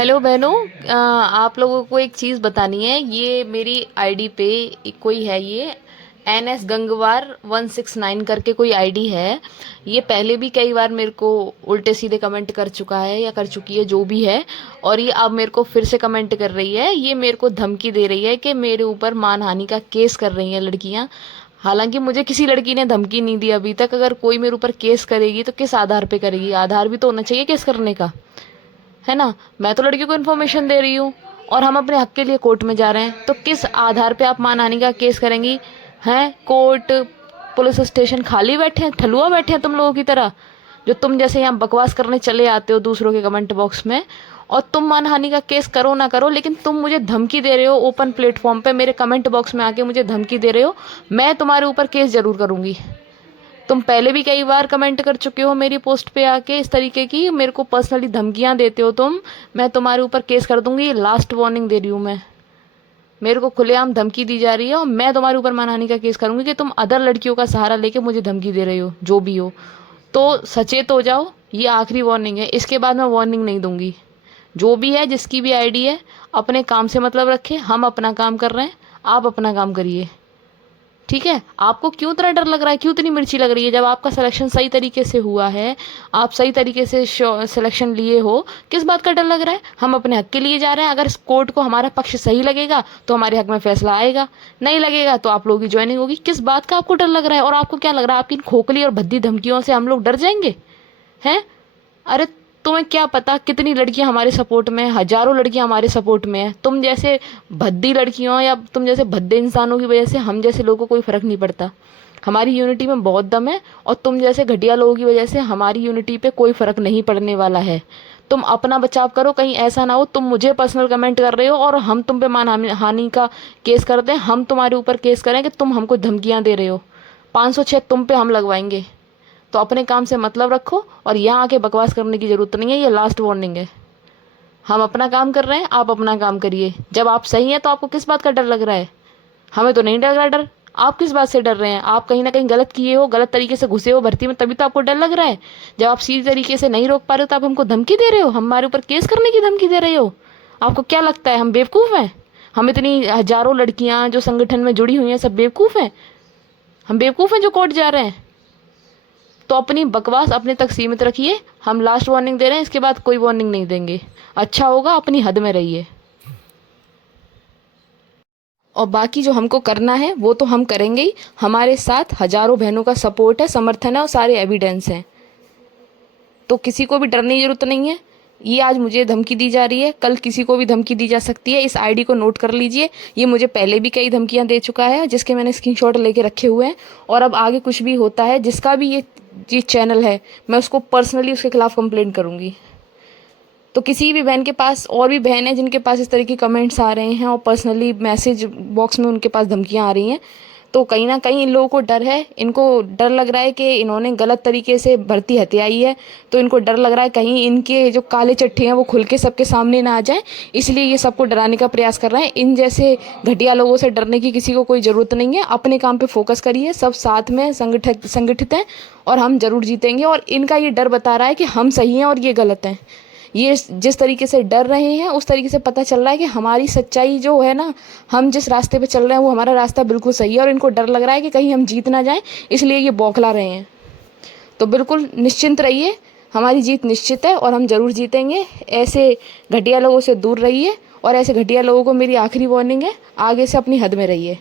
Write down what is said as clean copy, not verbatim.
Hello बहनों। आप लोगों को एक चीज़ बतानी है। ये मेरी आईडी पे कोई है, ये NS गंगवार 169 करके कोई आईडी है। ये पहले भी कई बार मेरे को उल्टे सीधे कमेंट कर चुका है या कर चुकी है, जो भी है। और ये अब मेरे को फिर से कमेंट कर रही है। ये मेरे को धमकी दे रही है कि मेरे ऊपर मानहानि का केस कर रही हैं लड़कियां। हालांकि मुझे किसी लड़की ने धमकी नहीं दी अभी तक। अगर कोई मेरे ऊपर केस करेगी तो किस आधार पे करेगी? आधार भी तो होना चाहिए केस करने का, है ना। मैं तो लड़कियों को इन्फॉर्मेशन दे रही हूँ और हम अपने हक के लिए कोर्ट में जा रहे हैं, तो किस आधार पे आप मानहानि का केस करेंगी? हैं कोर्ट पुलिस स्टेशन खाली बैठे हैं, ठलुआ बैठे हैं तुम लोगों की तरह, जो तुम जैसे यहाँ बकवास करने चले आते हो दूसरों के कमेंट बॉक्स में। और तुम मानहानि का केस करो ना करो, लेकिन तुम मुझे धमकी दे रहे हो ओपन प्लेटफॉर्म पे, मेरे कमेंट बॉक्स में आके मुझे धमकी दे रहे हो। मैं तुम्हारे ऊपर केस जरूर करूंगी। तुम पहले भी कई बार कमेंट कर चुके हो मेरी पोस्ट पे आके इस तरीके की, मेरे को पर्सनली धमकियां देते हो तुम। मैं तुम्हारे ऊपर केस कर दूंगी, लास्ट वार्निंग दे रही हूँ मैं। मेरे को खुलेआम धमकी दी जा रही है और मैं तुम्हारे ऊपर मानहानि का केस करूंगी कि तुम अदर लड़कियों का सहारा लेके मुझे धमकी दे रहे हो, जो भी हो। तो सचेत हो जाओ, ये आखिरी वार्निंग है, इसके बाद मैं वार्निंग नहीं दूंगी। जो भी है, जिसकी भी आईडी है, अपने काम से मतलब रखे। हम अपना काम कर रहे हैं, आप अपना काम करिए, ठीक है। आपको क्यों इतना डर लग रहा है, क्यों इतनी मिर्ची लग रही है? जब आपका सिलेक्शन सही तरीके से हुआ है, आप सही तरीके से सिलेक्शन लिए हो, किस बात का डर लग रहा है? हम अपने हक के लिए जा रहे हैं। अगर कोर्ट को हमारा पक्ष सही लगेगा तो हमारे हक में फैसला आएगा, नहीं लगेगा तो आप लोगों की ज्वाइनिंग होगी। किस बात का आपको डर लग रहा है? और आपको क्या लग रहा है, आपकी इन खोखली और भद्दी धमकियों से हम लोग डर जाएंगे? हैं? अरे तुम्हें क्या पता कितनी लड़कियां हमारे सपोर्ट में, हजारों लड़कियां हमारे सपोर्ट में है। तुम जैसे भद्दी लड़कियों या तुम जैसे भद्दे इंसानों की वजह से हम जैसे लोगों को कोई फर्क नहीं पड़ता। हमारी यूनिटी में बहुत दम है, और तुम जैसे घटिया लोगों की वजह से हमारी यूनिटी पे कोई फर्क नहीं पड़ने वाला है। तुम अपना बचाव करो, कहीं ऐसा ना हो तुम मुझे पर्सनल कमेंट कर रहे हो और हम तुम पे मानहानि का केस कर दें। हम तुम्हारे ऊपर केस करें कि तुम हमको धमकियां दे रहे हो। 506 तुम पे हम लगवाएंगे। तो अपने काम से मतलब रखो और यहाँ आके बकवास करने की जरूरत नहीं है। ये लास्ट वार्निंग है। हम अपना काम कर रहे हैं, आप अपना काम करिए। जब आप सही हैं तो आपको किस बात का डर लग रहा है? हमें तो नहीं डर रहा डर। आप किस बात से डर रहे हैं? आप कहीं ना कहीं गलत किए हो, गलत तरीके से घुसे हो भर्ती में, तभी तो आपको डर लग रहा है। जब आप सीधी तरीके से नहीं रोक पा रहे हो तो आप हमको धमकी दे रहे हो, हमारे ऊपर केस करने की धमकी दे रहे हो। आपको क्या लगता है हम बेवकूफ़ हैं? हम इतनी हजारों लड़कियां जो संगठन में जुड़ी हुई हैं, सब बेवकूफ़ हैं? हम बेवकूफ़ हैं जो कोर्ट जा रहे हैं? तो अपनी बकवास अपने तक सीमित रखिए। हम लास्ट वार्निंग दे रहे हैं, इसके बाद कोई वार्निंग नहीं देंगे। अच्छा होगा अपनी हद में रहिए। और बाकी जो हमको करना है वो तो हम करेंगे ही। हमारे साथ हजारों बहनों का सपोर्ट है, समर्थन है और सारे एविडेंस हैं। तो किसी को भी डरने की जरूरत नहीं है। ये आज मुझे धमकी दी जा रही है, कल किसी को भी धमकी दी जा सकती है। इस आईडी को नोट कर लीजिए। ये मुझे पहले भी कई धमकियां दे चुका है, जिसके मैंने स्क्रीनशॉट लेके रखे हुए हैं। और अब आगे कुछ भी होता है, जिसका भी ये चैनल है, मैं उसको पर्सनली उसके खिलाफ कंप्लेंट करूंगी। तो किसी भी बहन के पास, और भी बहन है जिनके पास इस तरह की कमेंट्स आ रहे हैं और पर्सनली मैसेज बॉक्स में उनके पास धमकियां आ रही हैं, तो कहीं ना कहीं इन लोगों को डर है। इनको डर लग रहा है कि इन्होंने गलत तरीके से भर्ती हथियाई है, तो इनको डर लग रहा है कहीं इनके जो काले चट्टे हैं वो खुल के सबके सामने ना आ जाए। इसलिए ये सबको डराने का प्रयास कर रहे हैं। इन जैसे घटिया लोगों से डरने की किसी को कोई ज़रूरत नहीं है। अपने काम पे फोकस करिए, सब साथ में संगठित हैं और हम जरूर जीतेंगे। और इनका ये डर बता रहा है कि हम सही हैं और ये गलत हैं। ये जिस तरीके से डर रहे हैं उस तरीके से पता चल रहा है कि हमारी सच्चाई जो है ना, हम जिस रास्ते पे चल रहे हैं वो हमारा रास्ता बिल्कुल सही है। और इनको डर लग रहा है कि कहीं हम जीत ना जाएं, इसलिए ये बौखला रहे हैं। तो बिल्कुल निश्चिंत रहिए, हमारी जीत निश्चित है और हम जरूर जीतेंगे। ऐसे घटिया लोगों से दूर रहिए, और ऐसे घटिया लोगों को मेरी आखिरी वार्निंग है, आगे से अपनी हद में रहिए।